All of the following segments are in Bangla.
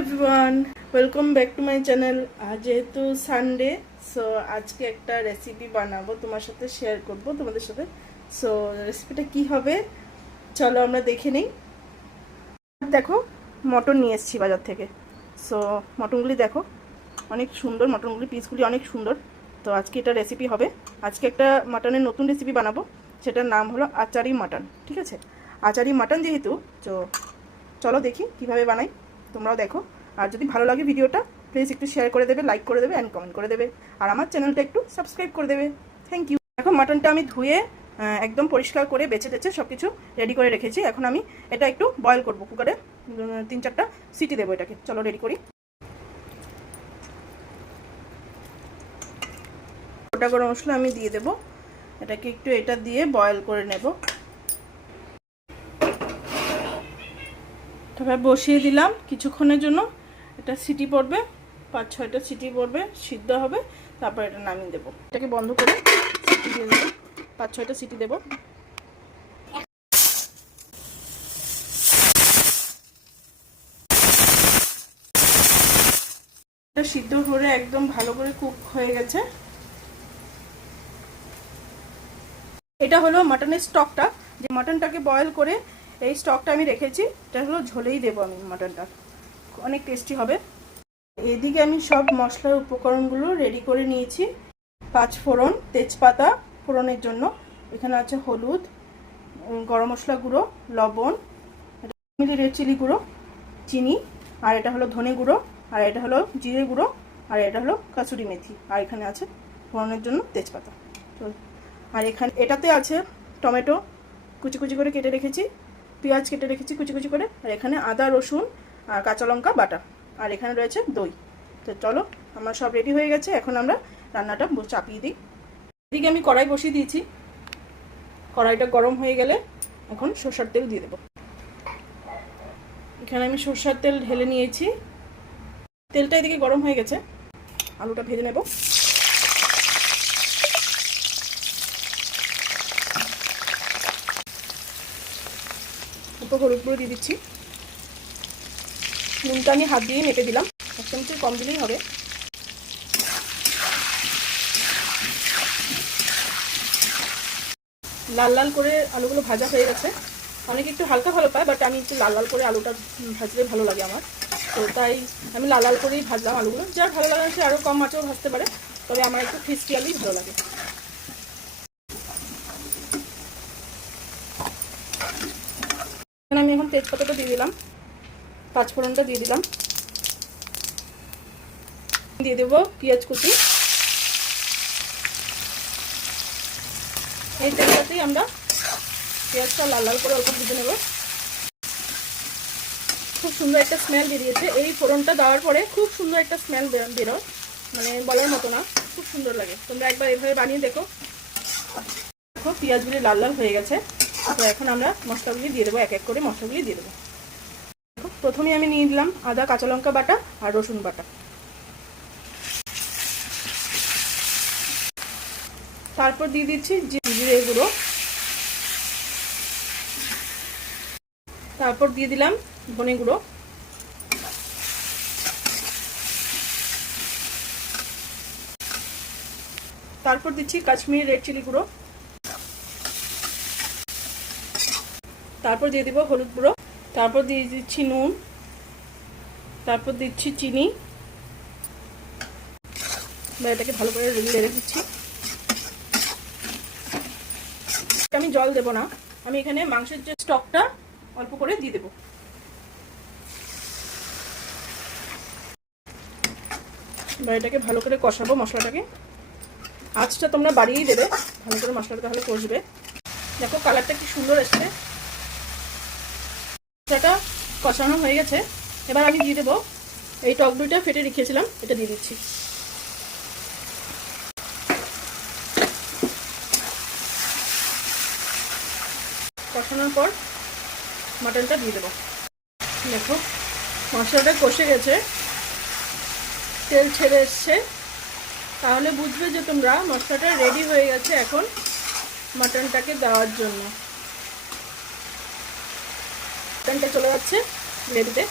Everyone, welcome back to my channel. আজ যেহেতু সানডে, সো আজকে একটা রেসিপি বানাবো, তোমার সাথে শেয়ার করব তোমাদের সাথে। সো রেসিপিটা কি হবে চলো আমরা দেখে নিই। দেখো, মটন নিয়ে এসেছি বাজার থেকে। সো মটনগুলি দেখো, অনেক সুন্দর মটনগুলি, পিসগুলি অনেক সুন্দর। তো আজকে এটা রেসিপি হবে। আজকে একটা মাটনের নতুন রেসিপি বানাবো, সেটার নাম হলো আচারি মাটন। ঠিক আছে, আচারি মাটন যেহেতু, তো চলো দেখি কিভাবে বানাই, তোমরাও দেখো। আর যদি ভালো লাগে ভিডিওটা, প্লিজ একটু শেয়ার করে দেবে, লাইক করে দেবে অ্যান্ড কমেন্ট করে দেবে, আর আমার চ্যানেলটা একটু সাবস্ক্রাইব করে দেবে। Thank you. দেখো, মাটনটা আমি ধুয়ে একদম পরিষ্কার করে বেছে টেছে সব কিছু রেডি করে রেখেছি। এখন আমি এটা একটু বয়েল করবো কুকারে, 3-4টা সিটি দেবো এটাকে। চলো রেডি করি। গোটা গরম মশলা আমি দিয়ে দেবো, এটাকে একটু এটা দিয়ে বয়েল করে নেব। তারপর বসিয়ে দিলাম কিছুক্ষণের জন্য। এটা সিটি পড়বে, 5-6টা সিটি পড়বে, সিদ্ধ হবে। তারপর এটা নামিয়ে দেবো, এটাকে বন্ধ করে সিটি দিয়ে দেবো, 5-6টা সিটি দেবো। এটা সিদ্ধ করে একদম ভালো করে কুক হয়ে গেছে। এটা হলো মাটনের স্টকটা, যে মাটনটাকে বয়েল করে এই স্টকটা আমি রেখেছি। এটা হলো ঝোলেই দেবো আমি মাটনটা, অনেক টেস্টি হবে। এদিকে আমি সব মশলার উপকরণগুলো রেডি করে নিয়েছি। 5 ফোড়ন, তেজপাতা ফোড়নের জন্য। এখানে আছে হলুদ, গরম মশলা গুঁড়ো, লবণ, কাশ্মীরি রেড চিলি গুঁড়ো, চিনি, আর এটা হলো ধনে গুঁড়ো, আর এটা হলো জিরে গুঁড়ো, আর এটা হলো কাসুরি মেথি, আর এখানে আছে ফোড়নের জন্য তেজপাতা। আর এখানে এটাতে আছে টমেটো কুচি কুচি করে কেটে রেখেছি, পেঁয়াজ কেটে রেখেছি কুচি কুচি করে, আর এখানে আদা রসুন আর কাঁচা লঙ্কা বাটা, আর এখানে রয়েছে দই। তো চলো, আমার সব রেডি হয়ে গেছে, এখন আমরা রান্নাটা চাপিয়ে দিই। এদিকে আমি কড়াই বসিয়ে দিয়েছি, কড়াইটা গরম হয়ে গেলে এখন সরষের তেল দিয়ে দেবো। এখানে আমি সরষের তেল ঢেলে নিয়েছি, তেলটা এদিকে গরম হয়ে গেছে। আলুটা ভেজে নেব। অল্প হলুদ গুঁড়ো দিয়ে দিচ্ছি, নুনটা আমি হাত দিয়ে মেপে দিলাম, 1 চামচের কম দিলেই হবে। লাল লাল করে আলুগুলো ভাজা হয়ে গেছে। অনেকে একটু হালকা ভালো পায়, বাট আমি একটু লাল লাল করে আলুটা ভাজলে ভালো লাগে আমার, তো তাই আমি লাল লাল করেই ভাজলাম আলুগুলো। যার ভালো লাগে সে আরও কম আঁচেও ভাজতে পারে, তবে আমার একটু ক্রিস্পি আলুই ভালো লাগে। আমি এখন তেজপাতাটা দিয়ে দিলাম, 5 ফোড়নটা দিয়ে দিলাম, দিয়ে দেবো পেঁয়াজ কুচি। এই তেলটাতেই আমরা পেঁয়াজটা লাল লাল করে অল্প ভেজে নেব। খুব সুন্দর একটা স্মেল বেরিয়েছে, এই ফোড়নটা দেওয়ার পরে খুব সুন্দর একটা স্মেল বেরোয়, মানে বলার মতো না, খুব সুন্দর লাগে। তোমরা একবার এভাবে বানিয়ে দেখো। দেখো পেঁয়াজগুলি লাল লাল হয়ে গেছে। তো এখন আমরা মশলাগুলি দিয়ে দেবো, এক এক করে মশলাগুলি দিয়ে দেবো। প্রথমে আমি নিয়ে দিলাম আদা কাঁচা লঙ্কা বাটা আর রসুন বাটা, তারপর দিয়ে দিচ্ছি জিরে গুঁড়ো, তারপর দিয়ে দিলাম ধনে গুঁড়ো, তারপর দিচ্ছি কাশ্মীরি রেড চিলি গুঁড়ো, তারপর দিয়ে দিব হলুদ গুঁড়ো, তারপর দিয়ে দিচ্ছি নুন, তারপর দিচ্ছি চিনি। এটাকে ভালো করে নেড়ে দিচ্ছি। আমি জল দেব না, আমি এখানে মাংসের যে স্টকটা অল্প করে দিয়ে দেবো। এবার এটাকে ভালো করে কষাবো মশলাটাকে। আঁচটা তোমরা বাড়িয়েই দেবে, ভালো করে মশলাটা তাহলে কষবে। দেখো কালারটা কি সুন্দর এসছে। মশলাটা কষানো হয়ে গেছে, এবার আমি দিয়ে দেবো এই টক দইটা ফেটে রেখেছিলাম, এটা দিয়ে দিচ্ছি। কষানোর পর মাটনটা দিয়ে দেবো। দেখো মশলাটা কষে গেছে, তেল ছেড়ে এসছে, তাহলে বুঝবে যে তোমরা মশলাটা রেডি হয়ে গেছে এখন মাটনটাকে দেওয়ার জন্য। মাটনটা চলে যাচ্ছে গ্রেভিতে।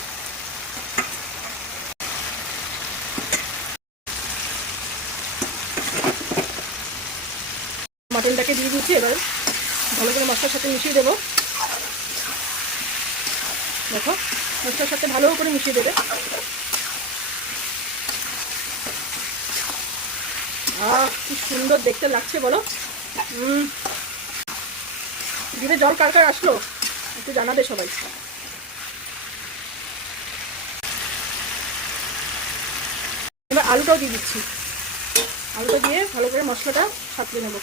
মাটনটাকে দিয়ে দিচ্ছি। এবার ভালো করে মশলার সাথে মিশিয়ে দেবো। দেখো মশলার সাথে ভালো করে মিশিয়ে দেবে। কি সুন্দর দেখতে লাগছে বলো। জিভে জল কার কার আসলো একটু জানাবে সবাই। এবার আলুটাও দিয়ে দিচ্ছি। আলুটা দিয়ে ভালো করে মশলাটা সাঁতলে নেব।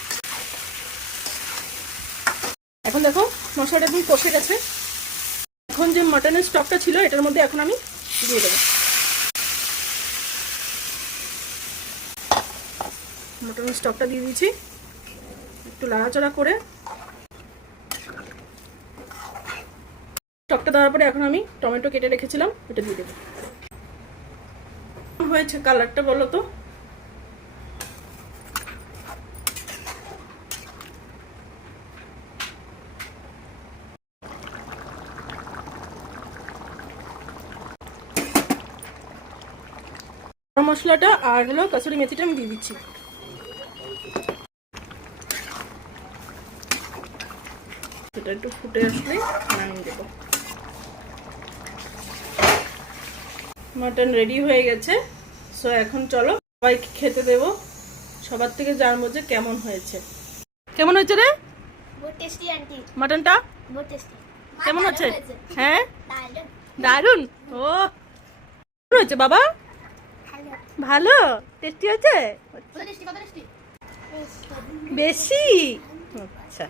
এখন দেখো মশলাটা একদম কষে গেছে। এখন যে মাটনের স্টকটা ছিল এটার মধ্যে এখন আমি দিয়ে দেবো। মাটনের স্টকটা দিয়ে দিয়েছি। একটু নাড়াচাড়া করে স্টকটা দেওয়ার পরে এখন আমি টমেটো কেটে রেখেছিলাম ওটা দিয়ে দেবো। হয়েছে কালারটা বলো তো। মশলাটা আর হলো কাসুরি মেথিটা আমি দিয়ে দিচ্ছি। এটা একটু ফুটে আসলে নামিয়ে দেবো। মাটন রেডি হয়ে গেছে। সো এখন চলো সবাইকে খেতে দেবো। সবার থেকে জানবো যে কেমন হয়েছে। কেমন হয়েছে রে মাটনটা? কেমন হচ্ছে? হ্যাঁ দারুন। ও হয়েছে বাবা? ভালো টেস্টি হয়েছে? বেশি? আচ্ছা।